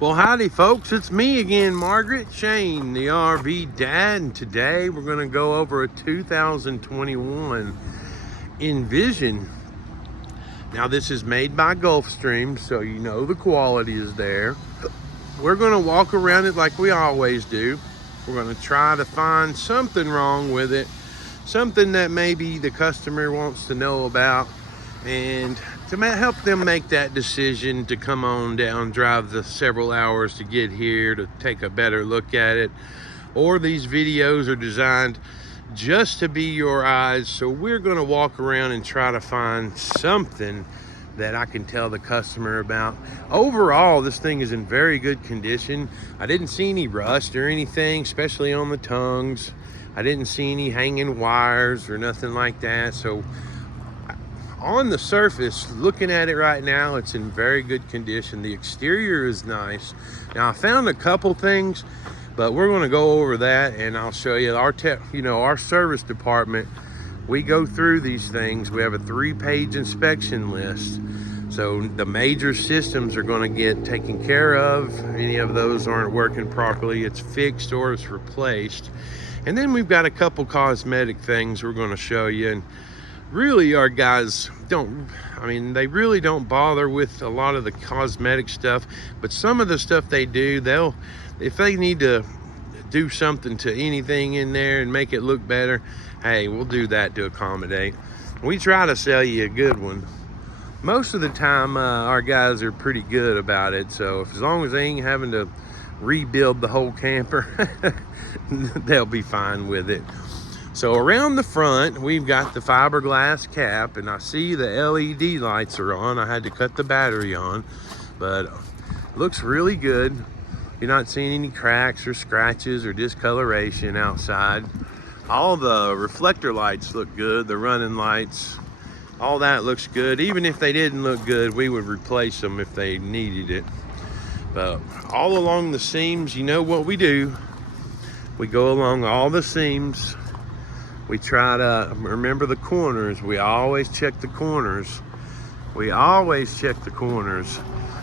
Well, howdy folks, it's me again, Margaret Shane, the RV dad, and today we're going to go over a 2021 Envision. Now this is made by Gulfstream, so you know the quality is there. We're going to walk around it like we always do. We're going to try to find something wrong with it, something that maybe the customer wants to know about, and to help them make that decision to come on down, drive the several hours to get here to take a better look at it. Or these videos are designed just to be your eyes, so we're going to walk around and try to find something that I can tell the customer about. Overall, this thing is in very good condition. I didn't see any rust or anything, especially on the tongues. I didn't see any hanging wires or nothing like that. So on the surface, looking at it right now, it's in very good condition. The exterior is nice. Now I found a couple things, but we're going to go over that and I'll show you our service department. We go through these things. We have a 3-page inspection list. So the major systems are going to get taken care of. Any of those aren't working properly, it's fixed or it's replaced. And then we've got a couple cosmetic things we're going to show you. And really, our guys they really don't bother with a lot of the cosmetic stuff, but some of the stuff they do, if they need to do something to anything in there and make it look better, hey, we'll do that to accommodate. We try to sell you a good one. Most of the time, our guys are pretty good about it, so as long as they ain't having to rebuild the whole camper, they'll be fine with it. So around the front, we've got the fiberglass cap, and I see the LED lights are on. I had to cut the battery on, but it looks really good. You're not seeing any cracks or scratches or discoloration outside. All the reflector lights look good, the running lights, all that looks good. Even if they didn't look good, we would replace them if they needed it. But all along the seams, you know what we do. We go along all the seams. We try to remember the corners. We always check the corners. We always check the corners.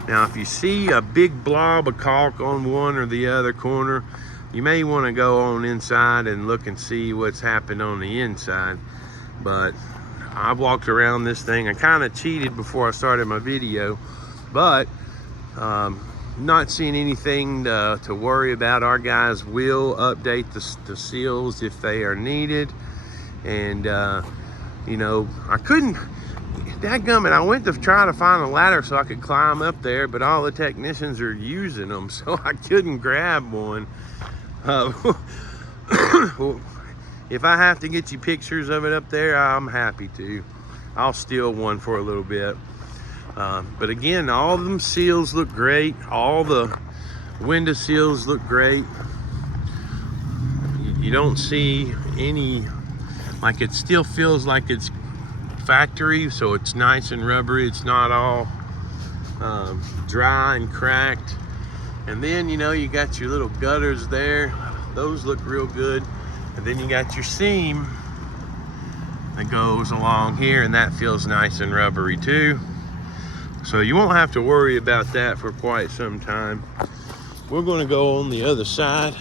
Now, if you see a big blob of caulk on one or the other corner, you may want to go on inside and look and see what's happened on the inside. But I've walked around this thing. I kind of cheated before I started my video, but not seeing anything to worry about. Our guys will update the seals if they are needed. And I couldn't, dadgummit, I went to try to find a ladder so I could climb up there, but all the technicians are using them, so I couldn't grab one. If I have to get you pictures of it up there, I'm happy to. I'll steal one for a little bit. But again, all of them seals look great. All the window seals look great. You don't see any, like, it still feels like it's factory, so it's nice and rubbery. It's not all dry and cracked. And then you got your little gutters there. Those look real good. And then you got your seam that goes along here, and that feels nice and rubbery too. So you won't have to worry about that for quite some time. We're going to go on the other side.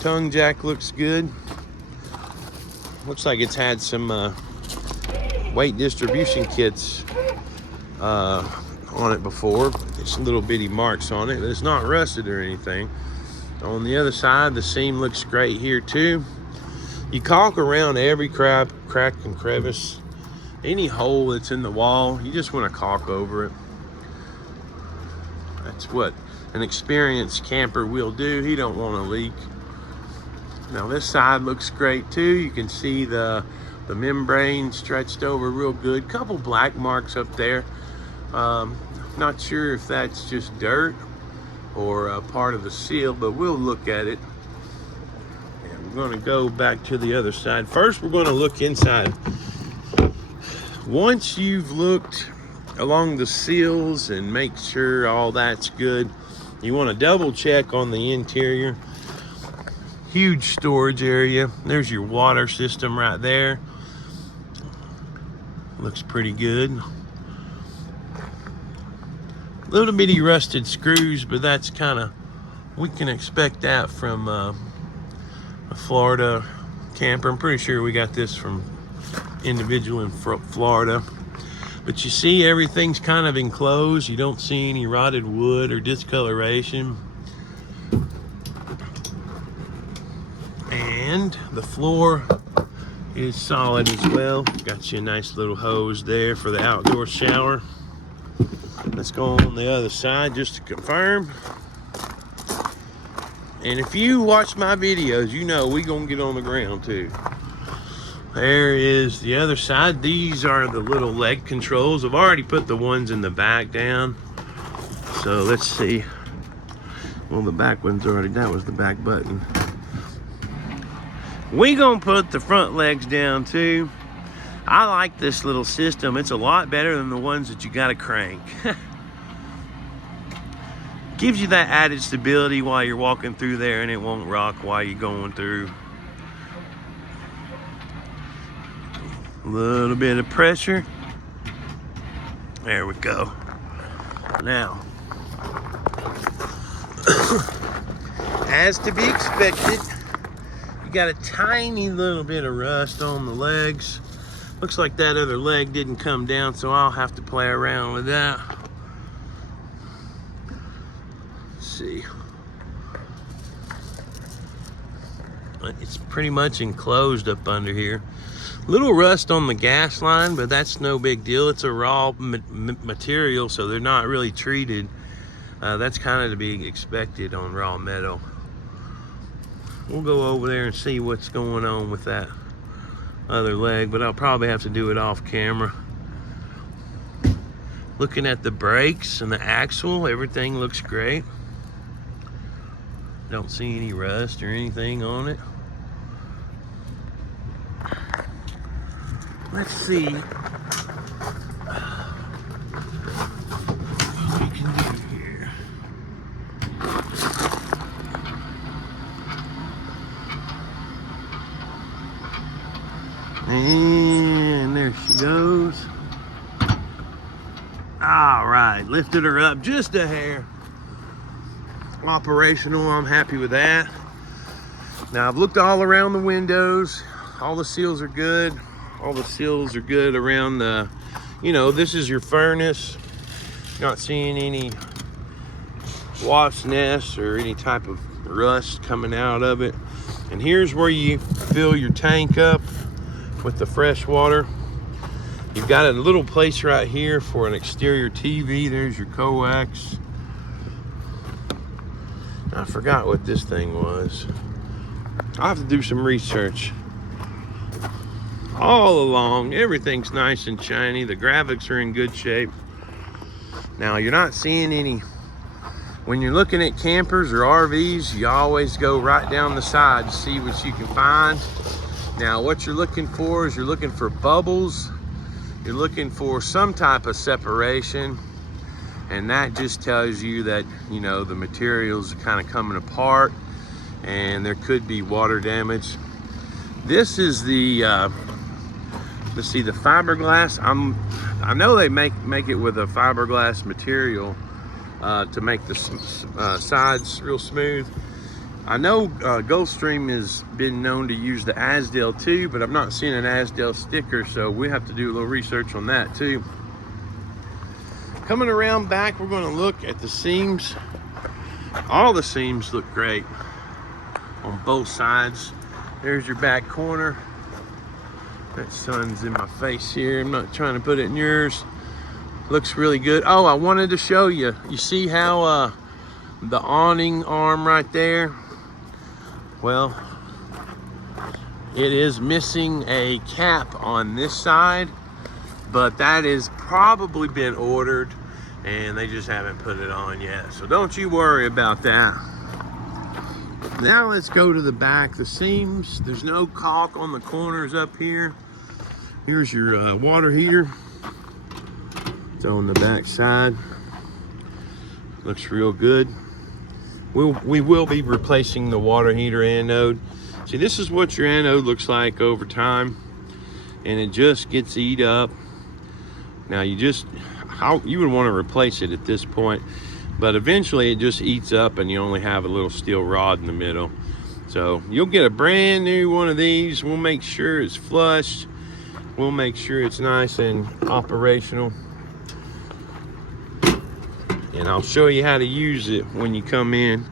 Tongue jack looks good. Looks like it's had some weight distribution kits on it before. It's little bitty marks on it, but it's not rusted or anything. On the other side, the seam looks great here too. You caulk around every crack and crevice, any hole that's in the wall, you just want to caulk over it. That's what an experienced camper will do. He don't want to leak. Now this side looks great too. You can see the membrane stretched over real good. Couple black marks up there. Not sure if that's just dirt or a part of the seal, but we'll look at it. And we're going to go back to the other side. First, we're going to look inside. Once you've looked along the seals and make sure all that's good, you want to double check on the interior. Huge storage area. There's your water system right there. Looks pretty good. Little bitty rusted screws, but that's kind of, we can expect that from a Florida camper. I'm pretty sure we got this from Individual in Florida. But you see, everything's kind of enclosed. You don't see any rotted wood or discoloration. And the floor is solid as well. Got you a nice little hose there for the outdoor shower. Let's go on the other side just to confirm. And if you watch my videos, you know we gonna get on the ground too. There is the other side. These are the little leg controls. I've already put the ones in the back down. So let's see. Well, the back one's already, that was the back button. We gonna put the front legs down too. I like this little system. It's a lot better than the ones that you gotta crank. Gives you that added stability while you're walking through there, and it won't rock while you're going through. A little bit of pressure. There we go. Now, as to be expected, you got a tiny little bit of rust on the legs. Looks like that other leg didn't come down, so I'll have to play around with that. Let's see. It's pretty much enclosed up under here. Little rust on the gas line, but that's no big deal. It's a raw material, so they're not really treated. That's kind of to be expected on raw metal. We'll go over there and see what's going on with that other leg, but I'll probably have to do it off camera. Looking at the brakes and the axle, everything looks great. Don't see any rust or anything on it. Let's see what we can do here. And there she goes. All right, lifted her up just a hair. Operational, I'm happy with that. Now I've looked all around the windows. All the seals are good. All the seals are good around the, you know, this is your furnace. Not seeing any wasp nests or any type of rust coming out of it. And here's where you fill your tank up with the fresh water. You've got a little place right here for an exterior TV. There's your coax. I forgot what this thing was. I'll have to do some research. All along, everything's nice and shiny. The graphics are in good shape. Now, you're not seeing any, when you're looking at campers or RVs, you always go right down the side to see what you can find. Now, what you're looking for is you're looking for bubbles. You're looking for some type of separation. And that just tells you that, you know, the materials are kind of coming apart and there could be water damage. This is the, let's see, the fiberglass. I know they make it with a fiberglass material to make the sides real smooth. I know Gulfstream has been known to use the Azdel too, but I'm not seeing an Azdel sticker, so we have to do a little research on that too. Coming around back, we're going to look at the seams. All the seams look great on both sides. There's your back corner. That sun's in my face here. I'm not trying to put it in yours. Looks really good. Oh, I wanted to show you. You see how the awning arm right there? Well, it is missing a cap on this side, but that has probably been ordered and they just haven't put it on yet. So don't you worry about that. Now let's go to the back. The seams, there's no caulk on the corners up here. Here's your water heater. It's on the back side. Looks real good. We will be replacing the water heater anode. See, this is what your anode looks like over time, and it just gets eat up. Now you just, you would want to replace it at this point, but eventually it just eats up and you only have a little steel rod in the middle. So you'll get a brand new one of these. We'll make sure it's flushed. We'll make sure it's nice and operational. And I'll show you how to use it when you come in.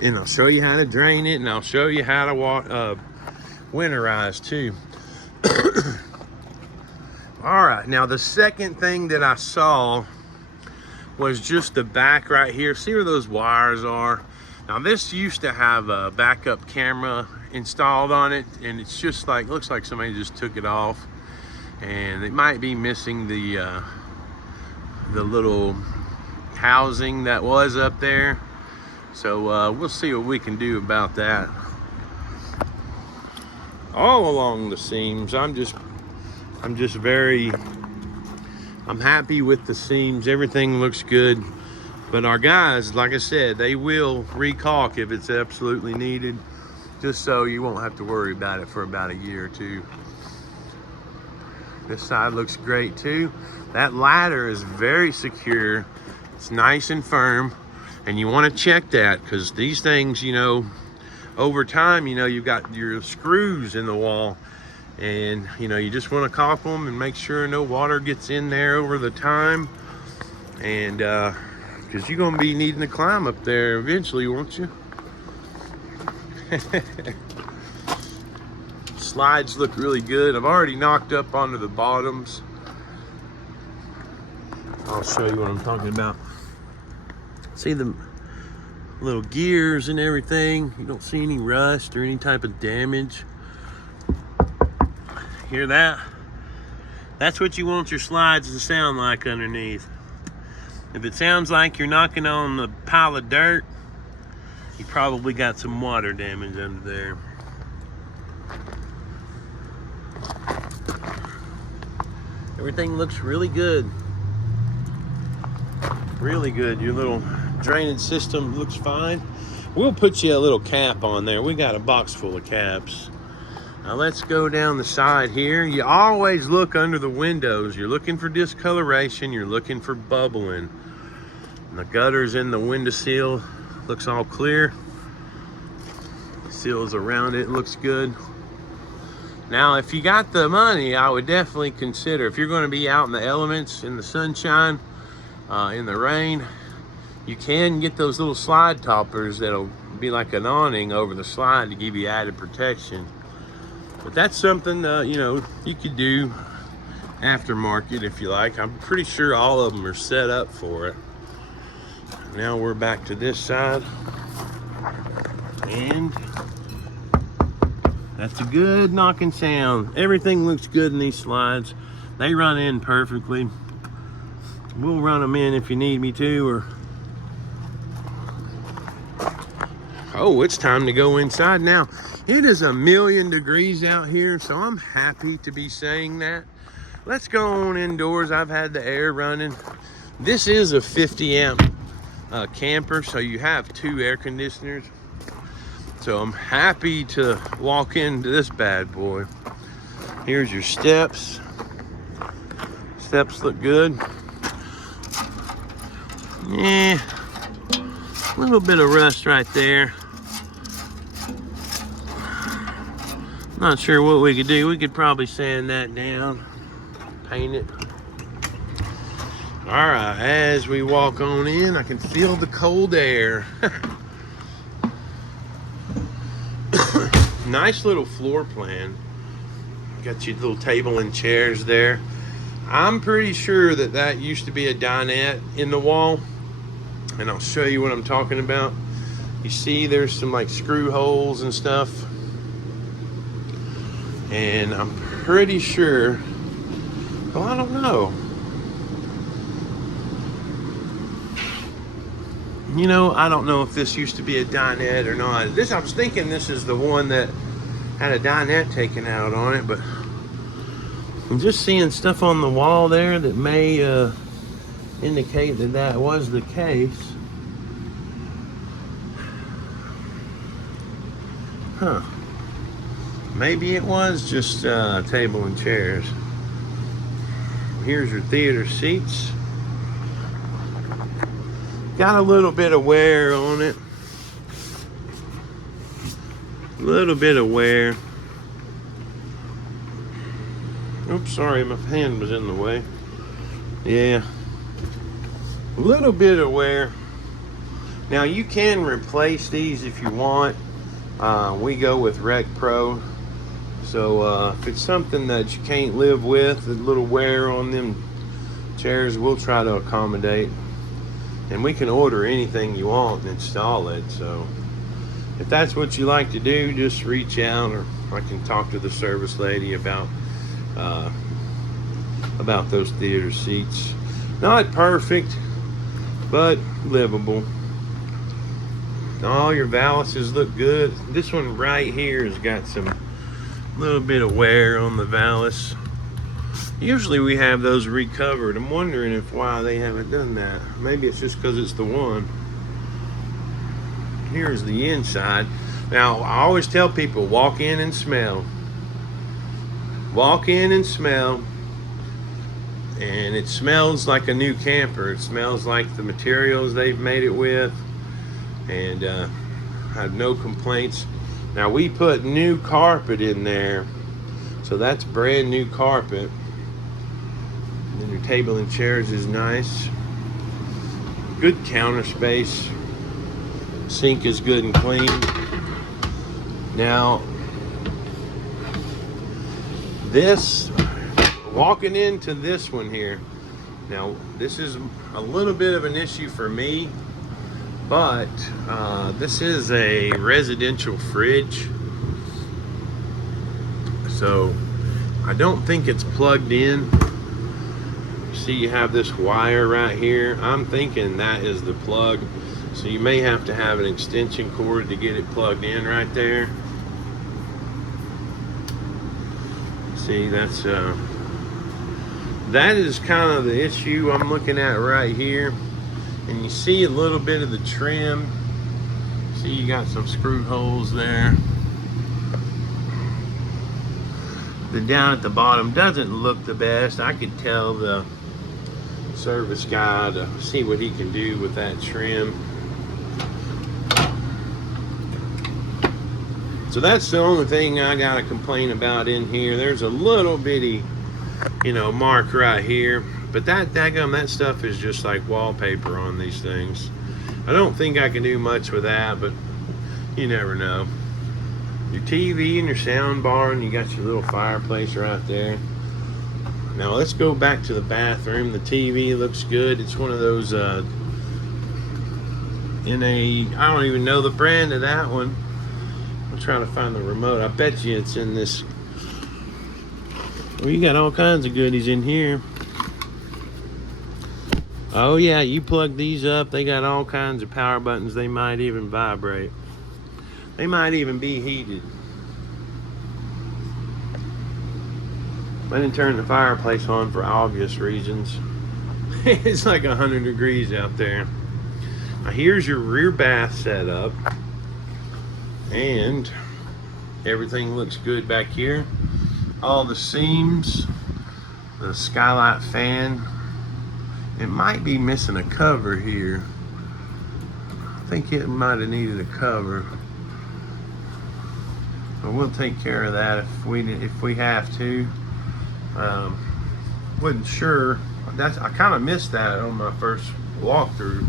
And I'll show you how to drain it, and I'll show you how to winterize too. All right, now the second thing that I saw was just the back right here. See where those wires are? Now this used to have a backup camera installed on it, and it's just like, looks like somebody just took it off, and it might be missing the little housing that was up there. So we'll see what we can do about that. All along the seams, I'm happy with the seams. Everything looks good. But our guys, like I said, they will recaulk if it's absolutely needed, just so you won't have to worry about it for about a year or two. This side looks great too. That ladder is very secure. It's nice and firm. And you want to check that, because these things, you know, over time, you know, you've got your screws in the wall, and you know, you just want to caulk them and make sure no water gets in there over the time. And because you're going to be needing to climb up there eventually, won't you? Slides look really good. I've already knocked up onto the bottoms. I'll show you what I'm talking about. See the little gears and everything. You don't see any rust or any type of damage. Hear that? That's what you want your slides to sound like underneath. If it sounds like you're knocking on a pile of dirt, you probably got some water damage under there. Everything looks really good. Really good. Your little drainage system looks fine. We'll put you a little cap on there. We got a box full of caps. Now let's go down the side here. You always look under the windows. You're looking for discoloration. You're looking for bubbling. And the gutters in the window seal looks all clear. Seals around it looks good. Now, if you got the money, I would definitely consider, if you're going to be out in the elements, in the sunshine, in the rain, you can get those little slide toppers that'll be like an awning over the slide to give you added protection. But that's something you know, you could do aftermarket if you like. I'm pretty sure all of them are set up for it. Now we're back to this side, and that's a good knocking sound. Everything looks good in these slides. They run in perfectly. We'll run them in if you need me to, or oh, it's time to go inside now. It is 1,000,000 degrees out here, so I'm happy to be saying that. Let's go on indoors. I've had the air running. This is a 50 amp camper, so you have 2 air conditioners. So I'm happy to walk into this bad boy. Here's your steps. Steps look good. Yeah, a little bit of rust right there. Not sure what we could do. We could probably sand that down, paint it. All right, as we walk on in, I can feel the cold air. Nice little floor plan. Got your little table and chairs there. I'm pretty sure that that used to be a dinette in the wall, and I'll show you what I'm talking about. You see there's some like screw holes and stuff, and I'm pretty sure, well, I don't know. You know, I don't know if this used to be a dinette or not. I was thinking this is the one that had a dinette taken out on it, but I'm just seeing stuff on the wall there that may indicate that that was the case. Huh. Maybe it was just table and chairs. Here's your theater seats. Got a little bit of wear on it. A little bit of wear. Oops, sorry, my hand was in the way. Yeah. A little bit of wear. Now you can replace these if you want. We go with Rec Pro. So if it's something that you can't live with, a little wear on them chairs, we'll try to accommodate. And we can order anything you want and install it. So if that's what you like to do, just reach out, or I can talk to the service lady about those theater seats. Not perfect, but livable. All your valuses look good. This one right here has got some little bit of wear on the valance. Usually we have those recovered. I'm wondering why they haven't done that. Maybe it's just because it's the one. Here's the inside. Now I always tell people, walk in and smell. Walk in and smell. And it smells like a new camper. It smells like the materials they've made it with. And I have no complaints. Now we put new carpet in there, so that's brand new carpet. And your table and chairs is nice. Good counter space. Sink is good and clean. Now this, walking into this one here, now this is a little bit of an issue for me, but this is a residential fridge, so I don't think it's plugged in. See, you have this wire right here. I'm thinking that is the plug, so you may have to have an extension cord to get it plugged in right there. See, that's that is kind of the issue I'm looking at right here. And you see a little bit of the trim. See, you got some screw holes there. The down at the bottom doesn't look the best. I could tell the service guy to see what he can do with that trim. So that's the only thing I gotta complain about in here. There's a little bitty, mark right here. But that stuff is just like wallpaper on these things. I don't think I can do much with that, but you never know. Your TV and your sound bar, and you got your little fireplace right there. Now let's go back to the bathroom. The TV looks good. It's one of those I don't even know the brand of that one. I'm trying to find the remote. I bet you it's in this. Well, you got all kinds of goodies in here. Oh yeah, you plug these up, they got all kinds of power buttons. They might even vibrate. They might even be heated. I didn't turn the fireplace on for obvious reasons. It's like 100 degrees out there. Now here's your rear bath setup. And everything looks good back here. All the seams, the skylight fan. It might be missing a cover here. I think it might have needed a cover. But we'll take care of that if we have to. Wasn't sure. I kind of missed that on my first walkthrough.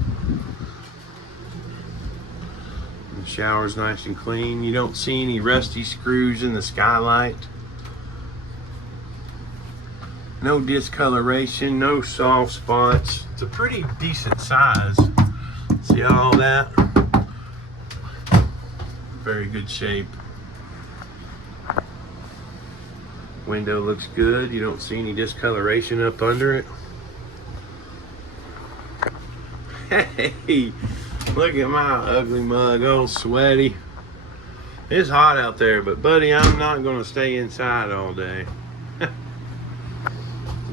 The shower's nice and clean. You don't see any rusty screws in the skylight. No discoloration, no soft spots. It's a pretty decent size. See all that? Very good shape. Window looks good. You don't see any discoloration up under it. Hey, look at my ugly mug, all sweaty. It's hot out there, but buddy, I'm not gonna stay inside all day.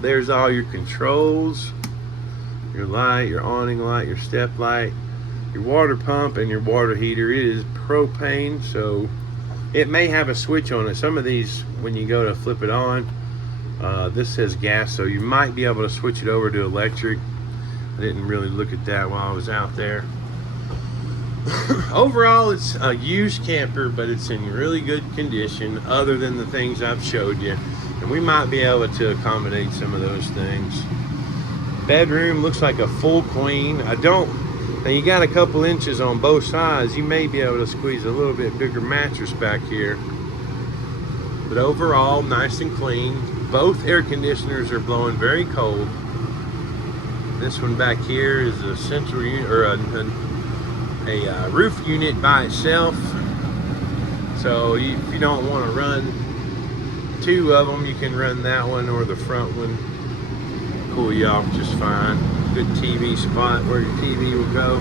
There's all your controls, your light, your awning light, your step light, your water pump, and your water heater. It is propane, so it may have a switch on it. Some of these, when you go to flip it on, This says gas, so you might be able to switch it over to electric. I didn't really look at that while I was out there. Overall, it's a used camper, but it's in really good condition other than the things I've showed you, and we might be able to accommodate some of those things. Bedroom looks like a full queen. Now you got a couple inches on both sides. You may be able to squeeze a little bit bigger mattress back here, but overall nice and clean. Both air conditioners are blowing very cold. This one back here is a central unit, or a roof unit by itself. So if you don't want to run two of them, you can run that one or the front one. Cool you off just fine. Good TV spot where your TV will go.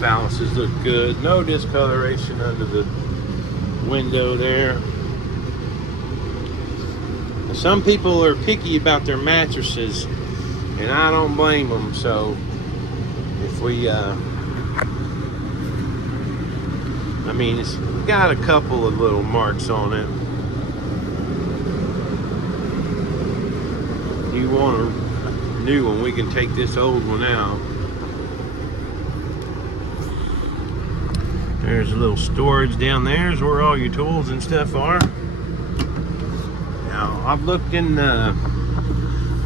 Balances look good. No discoloration under the window there. Some people are picky about their mattresses, and I don't blame them. So if we I mean, it's got a couple of little marks on it. You want a new one, we can take this old one out. There's a little storage down there, is where all your tools and stuff are. Now, I've looked in the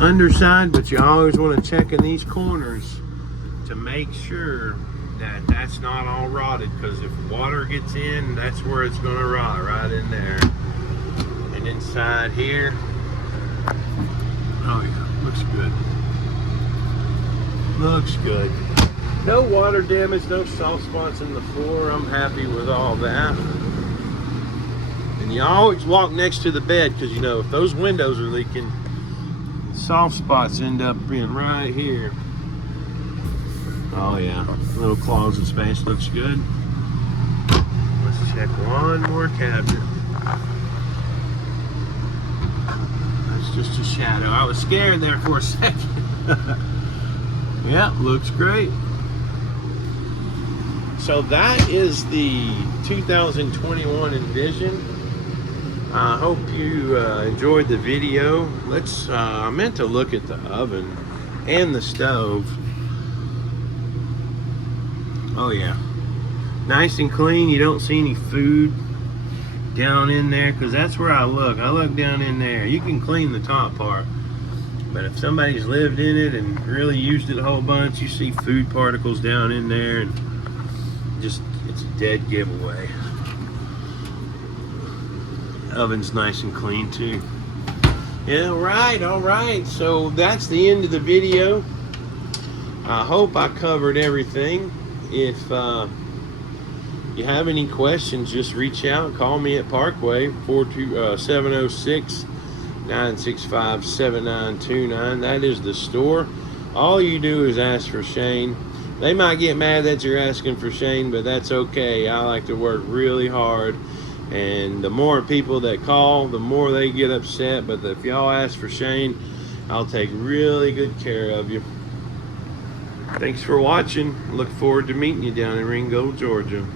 underside, but you always want to check in these corners to make sure that that's not all rotted, because if water gets in, that's where it's going to rot, right in there. And inside here, oh yeah, looks good. Looks good. No water damage, no soft spots in the floor. I'm happy with all that. And you always walk next to the bed, because you know if those windows are leaking, soft spots end up being right here. Oh yeah, little closet space looks good. Let's check one more cabinet. That's just a shadow. I was scared there for a second. Yeah, looks great. So that is the 2021 Envision. I hope you enjoyed the video. I meant to look at the oven and the stove. Oh yeah, nice and clean. You don't see any food down in there, because that's where I look down in there. You can clean the top part, but if somebody's lived in it and really used it a whole bunch, you see food particles down in there, and just, it's a dead giveaway. Oven's nice and clean too. Yeah, all right, so that's the end of the video. I hope I covered everything. If you have any questions, just reach out. Call me at Parkway 706-965-7929. That is the store. All you do is ask for Shane. They might get mad that you're asking for Shane, but that's okay. I like to work really hard, and the more people that call, the more they get upset. But if y'all ask for Shane, I'll take really good care of you. Thanks for watching. Look forward to meeting you down in Ringgold, Georgia.